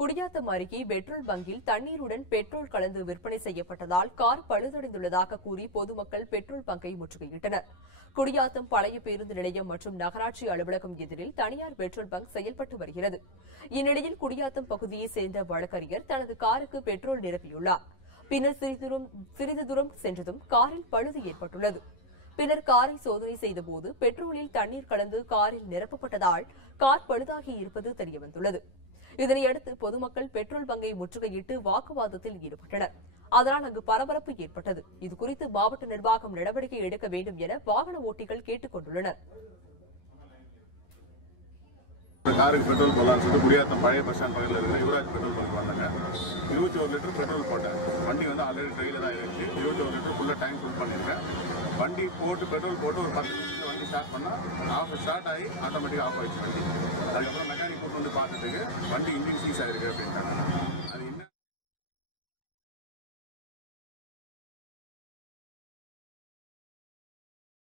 குடியாத்தம் அருகே பெட்ரோல் பங்கில் தண்ணீருடன் பெட்ரோல் கலந்து விற்பனை செய்யப்பட்டதால் கார் பழுதடைந்துள்ளதாக கூறி பொதுமக்கள் பெட்ரோல் பங்கை முற்றுகையிட்டனர். குடியாத்தம் பழைய பேருந்து நிலையம் மற்றும் நகராட்சி அலுவலகம் எதிரில் தனியார் பெட்ரோல் பங்க் செயல்பட்டு வருகிறது. இந்நிலையில் குடியாத்தம் பகுதியைச் சேர்ந்த வழக்கறிஞர் தனது காருக்கு பெட்ரோல் நிரப்பியுள்ளார். பின்னர் சிறிது தூரம் சென்றதும் காரில் பழுது ஏற்பட்டுள்ளது. பின்னர் காரை சோதனை செய்தபோது பெட்ரோலில் தண்ணீர் கலந்து காரில் நிரப்பப்பட்டதால் கார் பழுதாகி இருப்பது தெரியவந்துள்ளது. இதனையடுத்து பொதுமக்கள் பெட்ரோல் பங்கை முற்றுகையிட்டு வாக்குவாதத்தில் ஈடுபட்டனர். அதனால் அங்கு பரபரப்பு ஏற்பட்டது. இதுகுறித்து மாவட்ட நிர்வாகம் நடவடிக்கை எடுக்க வேண்டும் என வாகன ஓட்டிகள் கேட்டுக் கொண்டுள்ளனர். காருக்கு பெட்ரோல் போடலாம்னு சொல்லிட்டு குடியாத்தம் பழைய பஸ் ஸ்டாண்ட் பக்கத்தில் இருக்கிற யுவராஜ் பெட்ரோல் பங்க் வந்தாங்க. இருபத்தி ஒரு லிட்டர் பெட்ரோல் போட்டேன். வண்டி வந்து ஆல்ரெடி ட்ரெயில தான் இருந்துச்சு இருபத்தி ஒரு லிட்டர் ஃபுல்லாக டேங்க் ஃபுல் பண்ணியிருக்கேன். வண்டி போட்டு பெட்ரோல் போட்டு ஒரு பத்து நிமிஷம் வண்டி ஸ்டார்ட் பண்ணால் ஆஃப் ஸ்டார்ட் ஆகி ஆட்டோமேட்டிக்காக ஆஃப் ஆயிடுச்சு வண்டி. அதுக்கப்புறம் வண்டி இன்ஜின் சீஸ் ஆகிருக்கு அப்படின்ட்டாங்க.